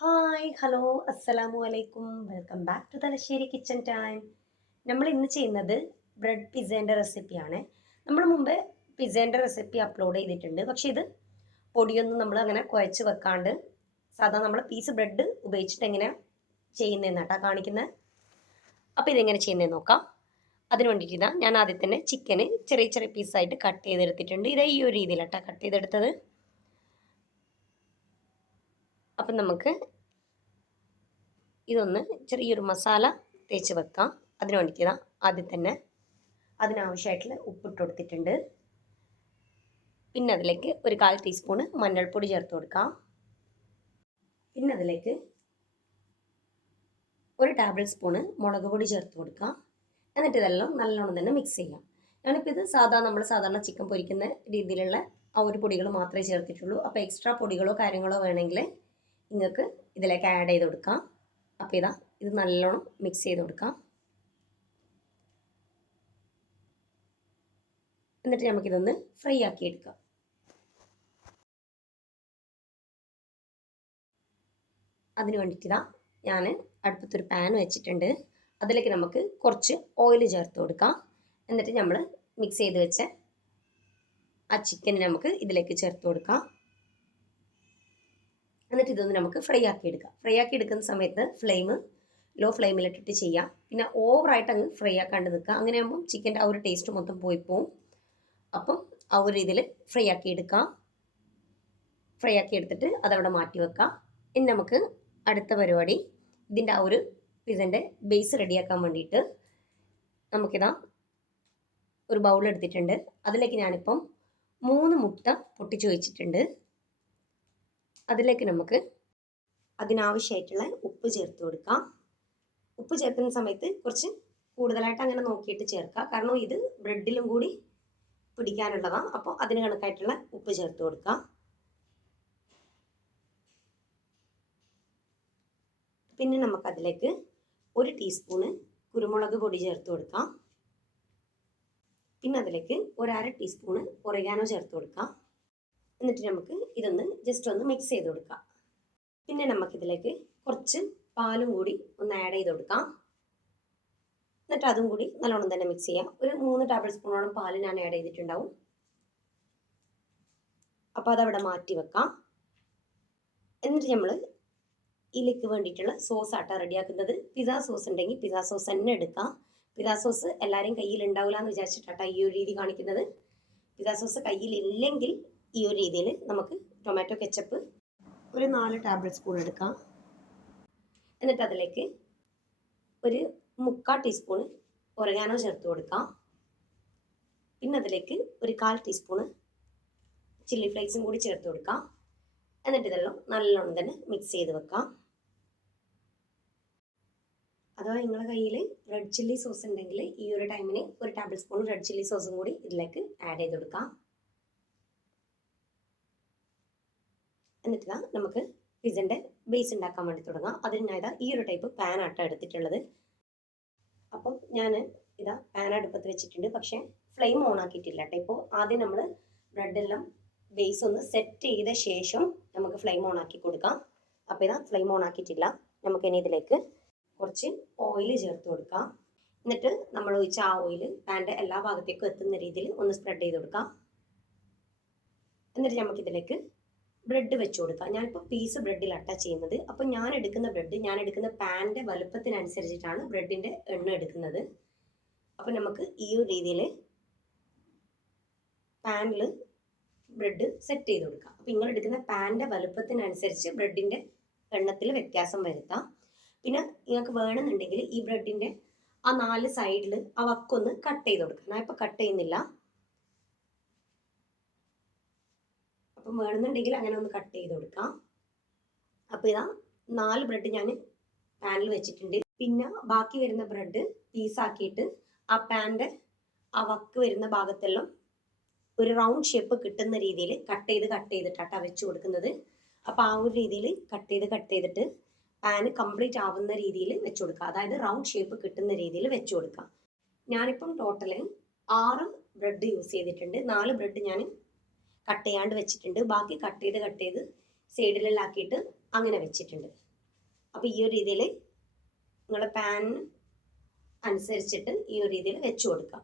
Hi hello അസ്സലാമു അലൈക്കും welcome back to Thalassery kitchen time. നമ്മൾ ഇന്ന് ചെയ്യുന്നത് ബ്രെഡ് പിസ്സേൻ്റെ റെസിപ്പിയാണ്. നമ്മൾ മുമ്പ് പിസ്സേൻ്റെ റെസിപ്പി അപ്ലോഡ് ചെയ്തിട്ടുണ്ട്. പക്ഷേ ഇത് പൊടിയൊന്നും നമ്മൾ അങ്ങനെ കുഴച്ച് വെക്കാണ്ട് സാധാരണ നമ്മൾ പീസ് ബ്രെഡ് ഉപയോഗിച്ചിട്ട് എങ്ങനെ ചെയ്യുന്നതെന്നാട്ടാ കാണിക്കുന്നത്. അപ്പോൾ ഇതെങ്ങനെ ചെയ്യുന്നതെന്ന് നോക്കാം. അതിന് വേണ്ടിയിട്ട് ഇതാ ഞാൻ ആദ്യം തന്നെ ചിക്കന് ചെറിയ ചെറിയ പീസായിട്ട് കട്ട് ചെയ്തെടുത്തിട്ടുണ്ട്. ഇതേ ഈ ഒരു രീതിയിലാട്ടാ കട്ട് ചെയ്തെടുത്തത്. അപ്പം നമുക്ക് ഇതൊന്ന് ചെറിയൊരു മസാല തേച്ച് വെക്കാം. അതിന് വേണ്ടിയിട്ട് ആദ്യം തന്നെ അതിനാവശ്യമായിട്ടുള്ള ഉപ്പിട്ട് കൊടുത്തിട്ടുണ്ട്. പിന്നെ അതിലേക്ക് ഒരു 1/4 ടീസ്പൂണ് മഞ്ഞൾപ്പൊടി ചേർത്ത് കൊടുക്കാം. പിന്നെ അതിലേക്ക് ഒരു ടേബിൾ സ്പൂണ് മുളക് പൊടി ചേർത്ത് കൊടുക്കാം. എന്നിട്ട് ഇതെല്ലാം നല്ലോണം തന്നെ മിക്സ് ചെയ്യാം. ഞാനിപ്പോൾ ഇത് നമ്മൾ സാധാരണ ചിക്കൻ പൊരിക്കുന്ന രീതിയിലുള്ള ആ ഒരു പൊടികൾ മാത്രമേ ചേർത്തിട്ടുള്ളൂ. അപ്പോൾ എക്സ്ട്രാ പൊടികളോ കാര്യങ്ങളോ വേണമെങ്കിൽ നിങ്ങൾക്ക് ഇതിലേക്ക് ആഡ് ചെയ്ത് കൊടുക്കാം. അപ്പോൾ ഇത് നല്ലോണം മിക്സ് ചെയ്ത് കൊടുക്കാം. എന്നിട്ട് നമുക്കിതൊന്ന് ഫ്രൈ ആക്കി എടുക്കാം. അതിന് വേണ്ടിയിട്ട് ഞാൻ അടുപ്പത്തൊരു പാൻ വെച്ചിട്ടുണ്ട്. അതിലേക്ക് നമുക്ക് കുറച്ച് ഓയിൽ ചേർത്ത് കൊടുക്കാം. എന്നിട്ട് നമ്മൾ മിക്സ് ചെയ്ത് വെച്ച ആ ചിക്കൻ നമുക്ക് ഇതിലേക്ക് ചേർത്ത് കൊടുക്കാം. എന്നിട്ട് ഇതൊന്ന് നമുക്ക് ഫ്രൈ ആക്കി എടുക്കാം. ഫ്രൈ ആക്കി എടുക്കുന്ന സമയത്ത് ഫ്ലെയിം ലോ ഫ്ലെയിമിലിട്ടിട്ട് ചെയ്യാം. പിന്നെ ഓവറായിട്ട് അങ്ങ് ഫ്രൈ ആക്കാണ്ട് നിൽക്കുക. അങ്ങനെ ആകുമ്പം ചിക്കൻ്റെ ആ ഒരു ടേസ്റ്റ് മൊത്തം പോയി പോവും. അപ്പം ആ ഒരു രീതിയിൽ ഫ്രൈ ആക്കി എടുക്കാം. ഫ്രൈ ആക്കി എടുത്തിട്ട് അതവിടെ മാറ്റി വെക്കാം. ഇനി നമുക്ക് അടുത്ത പരിപാടി ഇതിൻ്റെ ആ ഒരു പിസ്സൻ്റെ ബേസ് റെഡിയാക്കാൻ വേണ്ടിയിട്ട് ഒരു ബൗൾ എടുത്തിട്ടുണ്ട്. അതിലേക്ക് ഞാനിപ്പം 3 മുട്ട പൊട്ടിച്ച് വെച്ചിട്ടുണ്ട്. അതിലേക്ക് നമുക്ക് അതിനാവശ്യമായിട്ടുള്ള ഉപ്പ് ചേർത്ത് കൊടുക്കാം. ഉപ്പ് ചേർക്കുന്ന സമയത്ത് കുറച്ച് കൂടുതലായിട്ട് അങ്ങനെ നോക്കിയിട്ട് ചേർക്കുക. കാരണം ഇത് ബ്രെഡിലും കൂടി പിടിക്കാനുള്ളതാണ്. അപ്പോൾ അതിന് കണക്കായിട്ടുള്ള ഉപ്പ് ചേർത്ത് കൊടുക്കാം. പിന്നെ നമുക്കതിലേക്ക് 1 ടീസ്പൂണ് കുരുമുളക് പൊടി ചേർത്ത് കൊടുക്കാം. പിന്നെ അതിലേക്ക് 1/2 ടീസ്പൂണ് ഒറിഗാനോ ചേർത്ത് കൊടുക്കാം. എന്നിട്ട് നമുക്ക് ഇതൊന്ന് ജസ്റ്റ് ഒന്ന് മിക്സ് ചെയ്ത് കൊടുക്കാം. പിന്നെ നമുക്കിതിലേക്ക് കുറച്ച് പാലും കൂടി ഒന്ന് ആഡ് ചെയ്ത് കൊടുക്കാം. എന്നിട്ട് അതും കൂടി നല്ലോണം തന്നെ മിക്സ് ചെയ്യാം. ഒരു 3 ടേബിൾ സ്പൂണോളം പാല് ഞാൻ ആഡ് ചെയ്തിട്ടുണ്ടാവും. അപ്പോൾ അതവിടെ മാറ്റി വെക്കാം. എന്നിട്ട് നമ്മൾ ഇതിലേക്ക് വേണ്ടിയിട്ടുള്ള സോസ് ആട്ടാ റെഡിയാക്കുന്നത്. പിസ്സ സോസ് ഉണ്ടെങ്കിൽ പിസ്സ സോസ് തന്നെ എടുക്കാം. പിസ്സ സോസ് എല്ലാവരും കയ്യിൽ ഉണ്ടാവില്ല എന്ന് വിചാരിച്ചിട്ടാട്ടാ ഈ ഒരു രീതി കാണിക്കുന്നത്. പിസ്സ സോസ് കയ്യിലില്ലെങ്കിൽ ഈ ഒരു രീതിയിൽ നമുക്ക് ടൊമാറ്റോ കെച്ചപ്പ് ഒരു 4 ടേബിൾ സ്പൂൺ എടുക്കാം. എന്നിട്ട് അതിലേക്ക് ഒരു 3/4 ടീസ്പൂണ് ഒറിഗാനോ ചേർത്ത് കൊടുക്കാം. പിന്നെ അതിലേക്ക് ഒരു 1/4 ടീസ്പൂണ് ചില്ലി ഫ്ലേക്സും കൂടി ചേർത്ത് കൊടുക്കാം. എന്നിട്ട് ഇതെല്ലാം നല്ലോണം തന്നെ മിക്സ് ചെയ്ത് വെക്കാം. അഥവാ നിങ്ങളുടെ കയ്യിൽ റെഡ് ചില്ലി സോസ് ഉണ്ടെങ്കിൽ ഈ ഒരു ടൈമിന് ഒരു ടേബിൾ സ്പൂൺ റെഡ് ചില്ലി സോസും കൂടി ഇതിലേക്ക് ആഡ് ചെയ്ത് കൊടുക്കാം. എന്നിട്ട് നമുക്ക് പിസ്സൻ്റെ ബേസ് ഉണ്ടാക്കാൻ വേണ്ടി തുടങ്ങാം. അതിനായത് ഈ ഒരു ടൈപ്പ് പാൻ ആട്ട എടുത്തിട്ടുള്ളത്. അപ്പം ഞാൻ പാൻ അടുപ്പത്ത് വെച്ചിട്ടുണ്ട്. പക്ഷേ ഫ്ലെയിം ഓൺ ആക്കിയിട്ടില്ല കേട്ടോ. ഇപ്പോൾ ആദ്യം നമ്മൾ ബ്രെഡെല്ലാം ബേസ് ഒന്ന് സെറ്റ് ചെയ്ത ശേഷം നമുക്ക് ഫ്ലെയിം ഓൺ ആക്കി കൊടുക്കാം. അപ്പോൾ ഫ്ലെയിം ഓൺ ആക്കിയിട്ടില്ല. നമുക്കിനി ഇതിലേക്ക് കുറച്ച് ഓയിൽ ചേർത്ത് കൊടുക്കാം. എന്നിട്ട് നമ്മൾ ഒഴിച്ച ആ ഓയിൽ പാൻ്റെ എല്ലാ ഭാഗത്തേക്കും എത്തുന്ന രീതിയിൽ ഒന്ന് സ്പ്രെഡ് ചെയ്ത് കൊടുക്കാം. എന്നിട്ട് നമുക്കിതിലേക്ക് ബ്രെഡ് വെച്ച് കൊടുക്കാം. ഞാനിപ്പോൾ പീസ് ബ്രെഡിലാട്ടാ ചെയ്യുന്നത്. അപ്പോൾ ഞാൻ എടുക്കുന്ന പാൻ്റെ വലുപ്പത്തിനനുസരിച്ചിട്ടാണ് ബ്രെഡിൻ്റെ എണ്ണം എടുക്കുന്നത്. അപ്പോൾ നമുക്ക് ഈ ഒരു രീതിയിൽ പാനിൽ ബ്രെഡ് സെറ്റ് ചെയ്ത് കൊടുക്കാം. അപ്പോൾ നിങ്ങൾ എടുക്കുന്ന പാൻ്റെ വലുപ്പത്തിനനുസരിച്ച് ബ്രെഡിൻ്റെ എണ്ണത്തിൽ വ്യത്യാസം വരുത്താം. പിന്നെ നിങ്ങൾക്ക് വേണമെന്നുണ്ടെങ്കിൽ ഈ ബ്രെഡിൻ്റെ ആ 4 സൈഡിൽ ആ വക്കൊന്ന് കട്ട് ചെയ്ത് കൊടുക്കാം. ഞാൻ ഇപ്പോൾ കട്ട് ചെയ്യുന്നില്ല. അപ്പം വേണമെന്നുണ്ടെങ്കിൽ അങ്ങനെ ഒന്ന് കട്ട് ചെയ്ത് കൊടുക്കാം. അപ്പോൾ 4 ബ്രെഡ് ഞാൻ പാനിൽ വെച്ചിട്ടുണ്ട്. പിന്നെ ബാക്കി വരുന്ന ബ്രെഡ് പീസാക്കിയിട്ട് ആ പാൻ്റെ ആ വക്ക് വരുന്ന ഭാഗത്തെല്ലാം ഒരു റൗണ്ട് ഷേപ്പ് കിട്ടുന്ന രീതിയിൽ കട്ട് ചെയ്തിട്ടാണ് വെച്ച് കൊടുക്കുന്നത്. അപ്പോൾ ആ ഒരു രീതിയിൽ കട്ട് ചെയ്തിട്ട് പാന് കംപ്ലീറ്റ് ആവുന്ന രീതിയിൽ വെച്ച് കൊടുക്കുക. അതായത് റൗണ്ട് ഷേപ്പ് കിട്ടുന്ന രീതിയിൽ വെച്ച് കൊടുക്കുക. ഞാനിപ്പം ടോട്ടൽ 6 ബ്രെഡ് യൂസ് ചെയ്തിട്ടുണ്ട്. 4 ബ്രെഡ് ഞാൻ കട്ട് ചെയ്യാണ്ട് വെച്ചിട്ടുണ്ട്. ബാക്കി കട്ട് ചെയ്ത് സൈഡിലെല്ലാം ആക്കിയിട്ട് അങ്ങനെ വെച്ചിട്ടുണ്ട്. അപ്പോൾ ഈ ഒരു രീതിയിൽ നിങ്ങളുടെ പാൻ അനുസരിച്ചിട്ട് ഈ ഒരു രീതിയിൽ വെച്ച് കൊടുക്കാം.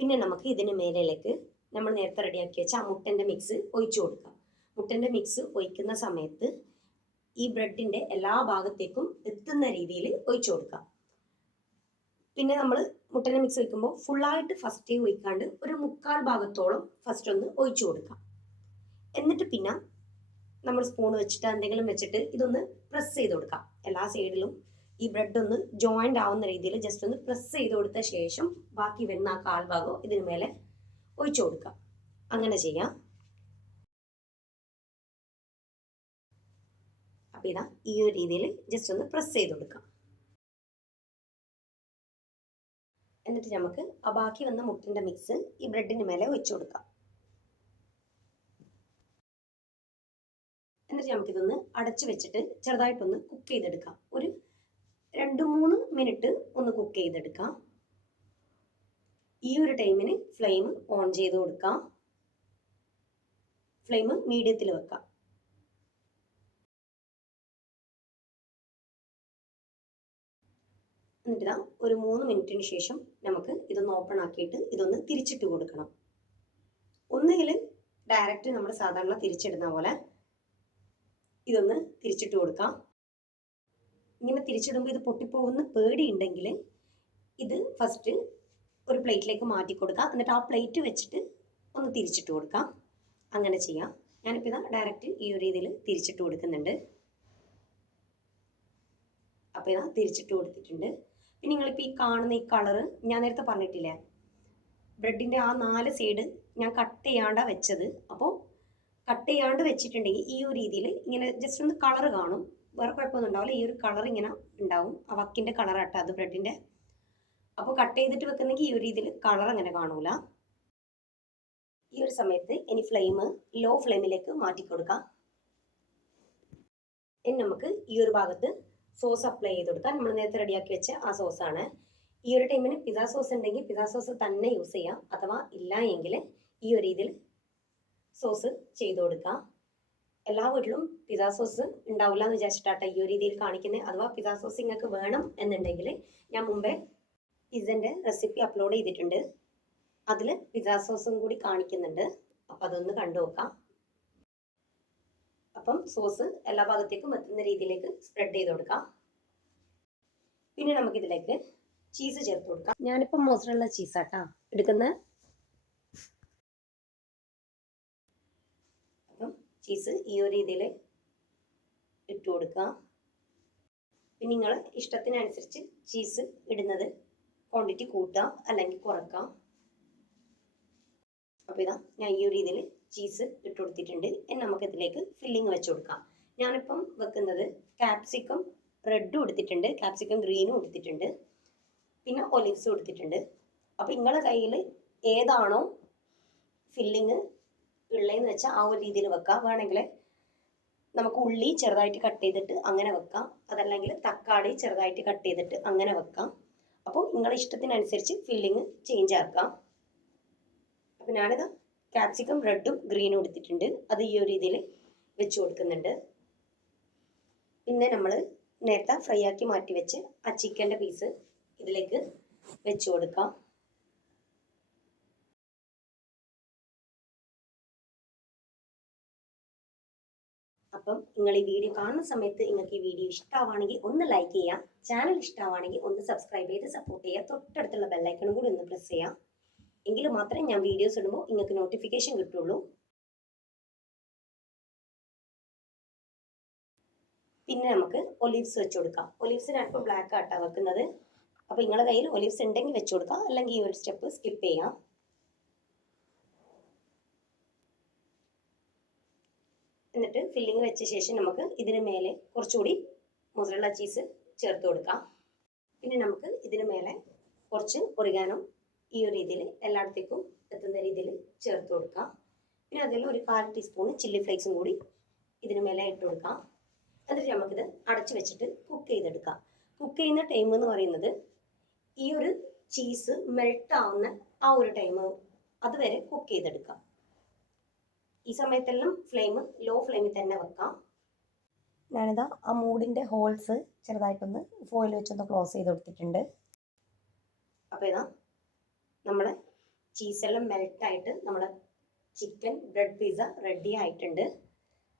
പിന്നെ നമുക്ക് ഇതിന് മേലേക്ക് നമ്മൾ നേരത്തെ റെഡിയാക്കി വെച്ച ആ മുട്ടൻ്റെ മിക്സ് ഒഴിച്ചു കൊടുക്കാം. മുട്ടൻ്റെ മിക്സ് ഒഴിക്കുന്ന സമയത്ത് ഈ ബ്രെഡിൻ്റെ എല്ലാ ഭാഗത്തേക്കും എത്തുന്ന രീതിയിൽ ഒഴിച്ചു കൊടുക്കാം. പിന്നെ നമ്മൾ മുട്ടൻ്റെ മിക്സ് ഒഴിക്കുമ്പോൾ ഫുള്ളായിട്ട് ഫസ്റ്റ് ഒഴിക്കാണ്ട് ഒരു 1/4 ഭാഗത്തോളം ഫസ്റ്റ് ഒന്ന് ഒഴിച്ചു കൊടുക്കാം. എന്നിട്ട് പിന്നെ നമ്മൾ സ്പൂൺ വെച്ചിട്ട് എന്തെങ്കിലും വെച്ചിട്ട് ഇതൊന്ന് പ്രസ് ചെയ്ത് കൊടുക്കാം. എല്ലാ സൈഡിലും ഈ ബ്രെഡ് ഒന്ന് ജോയിൻ്റ് ആവുന്ന രീതിയിൽ ജസ്റ്റ് ഒന്ന് പ്രസ് ചെയ്ത് കൊടുത്ത ശേഷം ബാക്കി വരുന്ന ആ 1/4 ഭാഗം ഇതിന് മേലെ ഒഴിച്ചു കൊടുക്കാം. അങ്ങനെ ചെയ്യാം. അപ്പോൾ ഇതാ ഈ ഒരു രീതിയിൽ ജസ്റ്റ് ഒന്ന് പ്രസ് ചെയ്ത് കൊടുക്കാം. എന്നിട്ട് നമുക്ക് ആ ബാക്കി വന്ന മുട്ടൻ്റെ മിക്സ് ഈ ബ്രെഡിന് മേലെ ഒഴിച്ചു കൊടുക്കാം. എന്നിട്ട് നമുക്കിതൊന്ന് അടച്ചു വെച്ചിട്ട് ചെറുതായിട്ടൊന്ന് കുക്ക് ചെയ്തെടുക്കാം. ഒരു 2-3 മിനിറ്റ് ഒന്ന് കുക്ക് ചെയ്തെടുക്കാം. ഈ ഒരു ടൈമിന് ഫ്ലെയിം ഓൺ ചെയ്ത് കൊടുക്കാം. ഫ്ലെയിം മീഡിയത്തിൽ വെക്കാം. എന്നിട്ട് ഇതാ ഒരു 3 മിനിറ്റിന് ശേഷം നമുക്ക് ഇതൊന്ന് ഓപ്പൺ ആക്കിയിട്ട് ഇതൊന്ന് തിരിച്ചിട്ട് കൊടുക്കണം. ഒന്നുകിൽ ഡയറക്റ്റ് നമ്മൾ സാധാരണ തിരിച്ചിടുന്ന പോലെ ഇതൊന്ന് തിരിച്ചിട്ട് കൊടുക്കാം. ഇങ്ങനെ തിരിച്ചിടുമ്പോൾ ഇത് പൊട്ടിപ്പോകുന്ന പേടിയുണ്ടെങ്കിൽ ഇത് ഫസ്റ്റ് ഒരു പ്ലേറ്റിലേക്ക് മാറ്റി കൊടുക്കാം. എന്നിട്ട് ആ പ്ലേറ്റ് വെച്ചിട്ട് ഒന്ന് തിരിച്ചിട്ട് കൊടുക്കാം. അങ്ങനെ ചെയ്യാം. ഞാനിപ്പോൾ ഇതാ ഡയറക്റ്റ് ഈ ഒരു രീതിയിൽ തിരിച്ചിട്ട് കൊടുക്കുന്നുണ്ട്. അപ്പോൾ ഇതാ തിരിച്ചിട്ട് കൊടുത്തിട്ടുണ്ട്. പിന്നെ നിങ്ങളിപ്പോൾ ഈ കാണുന്ന ഈ കളറ് ഞാൻ നേരത്തെ പറഞ്ഞിട്ടില്ലേ, ബ്രെഡിൻ്റെ ആ 4 സൈഡ് ഞാൻ കട്ട് ചെയ്യാണ്ടാ വെച്ചത്. അപ്പോൾ കട്ട് ചെയ്യാണ്ട് വെച്ചിട്ടുണ്ടെങ്കിൽ ഈ ഒരു രീതിയിൽ ഇങ്ങനെ ജസ്റ്റ് ഒന്ന് കളറ് കാണും. വേറെ കുഴപ്പമൊന്നും ഉണ്ടാവില്ല. ഈ ഒരു കളർ ഇങ്ങനെ ഉണ്ടാവും. ആ വക്കിൻ്റെ കളറാട്ടോ അത് ബ്രെഡിൻ്റെ. അപ്പോൾ കട്ട് ചെയ്തിട്ട് വെക്കുന്നെങ്കിൽ ഈ ഒരു രീതിയിൽ കളർ അങ്ങനെ കാണൂല. ഈ ഒരു സമയത്ത് ഇനി ഫ്ലെയിം ലോ ഫ്ലെയിമിലേക്ക് മാറ്റി കൊടുക്കാം. ഇനി നമുക്ക് ഈ ഒരു ഭാഗത്ത് സോസ് അപ്ലൈ ചെയ്ത് കൊടുക്കാം. നമ്മൾ നേരത്തെ റെഡിയാക്കി വെച്ച ആ സോസാണ്. ഈ ഒരു ടൈമിന് പിസ്സ സോസ് ഉണ്ടെങ്കിൽ പിസ്സ സോസ് തന്നെ യൂസ് ചെയ്യാം. അഥവാ ഇല്ല എങ്കിൽ ഈ ഒരു രീതിയിൽ സോസ് ചെയ്ത് കൊടുക്കാം. എല്ലാ വീട്ടിലും പിസ്സ സോസ് ഉണ്ടാവില്ല എന്ന് വിചാരിച്ചിട്ടാട്ടോ ഈ ഒരു രീതിയിൽ കാണിക്കുന്നത്. അഥവാ പിസ്സ സോസ് നിങ്ങൾക്ക് വേണം എന്നുണ്ടെങ്കിൽ ഞാൻ മുമ്പേ പിസ്സൻ്റെ റെസിപ്പി അപ്ലോഡ് ചെയ്തിട്ടുണ്ട്. അതിൽ പിസ്സ സോസും കൂടി കാണിക്കുന്നുണ്ട്. അപ്പം അതൊന്ന് കണ്ടു നോക്കാം. അപ്പം സോസ് എല്ലാ ഭാഗത്തേക്കും എത്തുന്ന രീതിയിലേക്ക് സ്പ്രെഡ് ചെയ്ത് കൊടുക്കാം. പിന്നെ നമുക്കിതിലേക്ക് ചീസ് ചേർത്ത് കൊടുക്കാം. ഞാനിപ്പം മോസറല്ല ചീസാട്ടാ എടുക്കുന്നത്. അപ്പം ചീസ് ഈ ഒരു രീതിയിൽ ഇട്ട് കൊടുക്കാം. പിന്നെ നിങ്ങൾ ഇഷ്ടത്തിനനുസരിച്ച് ചീസ് ഇടുന്നത് ക്വാണ്ടിറ്റി കൂട്ടാം അല്ലെങ്കിൽ കുറക്കാം. അപ്പോൾ ഇതാ ഞാൻ ഈ ഒരു രീതിയിൽ ചീസ് ഇട്ട് കൊടുത്തിട്ടുണ്ട്. ഇനി നമുക്കിതിലേക്ക് ഫില്ലിങ് വെച്ച് കൊടുക്കാം. ഞാനിപ്പം വെക്കുന്നത് ക്യാപ്സിക്കം റെഡും എടുത്തിട്ടുണ്ട്, ക്യാപ്സിക്കം ഗ്രീനും എടുത്തിട്ടുണ്ട്, പിന്നെ ഒലിവ്സും എടുത്തിട്ടുണ്ട്. അപ്പോൾ നിങ്ങളുടെ കയ്യിൽ ഏതാണോ ഫില്ലിങ് ഉള്ളതെന്ന് വെച്ചാൽ ആ ഒരു രീതിയിൽ വെക്കാം. വേണമെങ്കിൽ നമുക്ക് ഉള്ളി ചെറുതായിട്ട് കട്ട് ചെയ്തിട്ട് അങ്ങനെ വെക്കാം. അതല്ലെങ്കിൽ തക്കാളി ചെറുതായിട്ട് കട്ട് ചെയ്തിട്ട് അങ്ങനെ വെക്കാം. അപ്പോൾ നിങ്ങളുടെ ഇഷ്ടത്തിനനുസരിച്ച് ഫില്ലിങ് ചേഞ്ച് ആക്കാം. അപ്പോൾ ഞാനിത് ക്യാപ്സിക്കം റെഡും ഗ്രീനും എടുത്തിട്ടുണ്ട്. അത് ഈ ഒരു രീതിയിൽ വെച്ച് കൊടുക്കുന്നുണ്ട്. പിന്നെ നമ്മൾ നേരത്തെ ഫ്രൈ ആക്കി മാറ്റി വെച്ച് ആ ചിക്കൻ്റെ പീസ് ഇതിലേക്ക് വെച്ച് കൊടുക്കാം. അപ്പം നിങ്ങൾ ഈ വീഡിയോ കാണുന്ന സമയത്ത് നിങ്ങൾക്ക് ഈ വീഡിയോ ഇഷ്ടമാണെങ്കിൽ ഒന്ന് ലൈക്ക് ചെയ്യാം. ചാനൽ ഇഷ്ടമാണെങ്കിൽ ഒന്ന് സബ്സ്ക്രൈബ് ചെയ്ത് സപ്പോർട്ട് ചെയ്യുക. തൊട്ടടുത്തുള്ള ബെല്ലൈക്കണും കൂടി ഒന്ന് പ്രസ് ചെയ്യാം. എങ്കിൽ മാത്രമേ ഞാൻ വീഡിയോസ് ഇടുമ്പോൾ നിങ്ങൾക്ക് നോട്ടിഫിക്കേഷൻ കിട്ടുള്ളൂ. പിന്നെ നമുക്ക് ഒലിവ്സ് വെച്ച് കൊടുക്കാം. ഒലിവ്സ് ഞാനിപ്പോൾ ബ്ലാക്ക് ആട്ടാണ് വെക്കുന്നത്. അപ്പോൾ നിങ്ങളുടെ കയ്യിൽ ഒലിവ്സ് ഉണ്ടെങ്കിൽ വെച്ച് കൊടുക്കാം, അല്ലെങ്കിൽ ഈ ഒരു സ്റ്റെപ്പ് സ്കിപ്പ് ചെയ്യാം. എന്നിട്ട് ഫില്ലിങ് വെച്ച ശേഷം നമുക്ക് ഇതിന് മേലെ കുറച്ചുകൂടി മൊസറല്ല ചീസ് ചേർത്ത് കൊടുക്കാം. പിന്നെ നമുക്ക് ഇതിന് മേലെ കുറച്ച് ഒറിഗാനോ ഈ ഒരു രീതിയിൽ എല്ലായിടത്തേക്കും എത്തുന്ന രീതിയിൽ ചേർത്ത് കൊടുക്കാം. പിന്നെ അതിൽ ഒരു 1/4 ടീസ്പൂൺ ചില്ലി ഫ്ലേക്സും കൂടി ഇതിന് മേലെ ഇട്ട് കൊടുക്കാം. എന്നിട്ട് നമുക്കിത് അടച്ചു വെച്ചിട്ട് കുക്ക് ചെയ്തെടുക്കാം. കുക്ക് ചെയ്യുന്ന ടൈം എന്ന് പറയുന്നത് ഈ ഒരു ചീസ് മെൽട്ട് ആവുന്ന ആ ഒരു ടൈം അതുവരെ കുക്ക് ചെയ്തെടുക്കാം. ഈ സമയത്തെല്ലാം ഫ്ലെയിം ലോ ഫ്ലെയിമിൽ തന്നെ വെക്കാം. ഞാനിതാ ആ മൂടിൻ്റെ ഹോൾസ് ചെറുതായിട്ടൊന്ന് ഫോയിൽ വെച്ചൊന്ന് ക്ലോസ് ചെയ്ത് കൊടുത്തിട്ടുണ്ട്. അപ്പോൾ ഇതാ നമ്മുടെ ചീസെല്ലാം മെൽറ്റായിട്ട് നമ്മുടെ ചിക്കൻ ബ്രെഡ് പിസ്സ റെഡി ആയിട്ടുണ്ട്.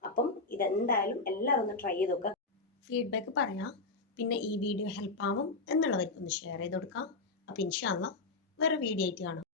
അപ്പം ഇതെന്തായാലും എല്ലാവരും ഒന്ന് ട്രൈ ചെയ്ത് നോക്കുക. ഫീഡ്ബാക്ക് പറയാം. പിന്നെ ഈ വീഡിയോ ഹെൽപ്പ് ആവും എന്നുള്ളവർക്കൊന്ന് ഷെയർ ചെയ്ത് കൊടുക്കാം. അപ്പോൾ ഇൻഷാ അല്ലാഹ് വേറെ വീഡിയോ ആയിട്ട് കാണാം.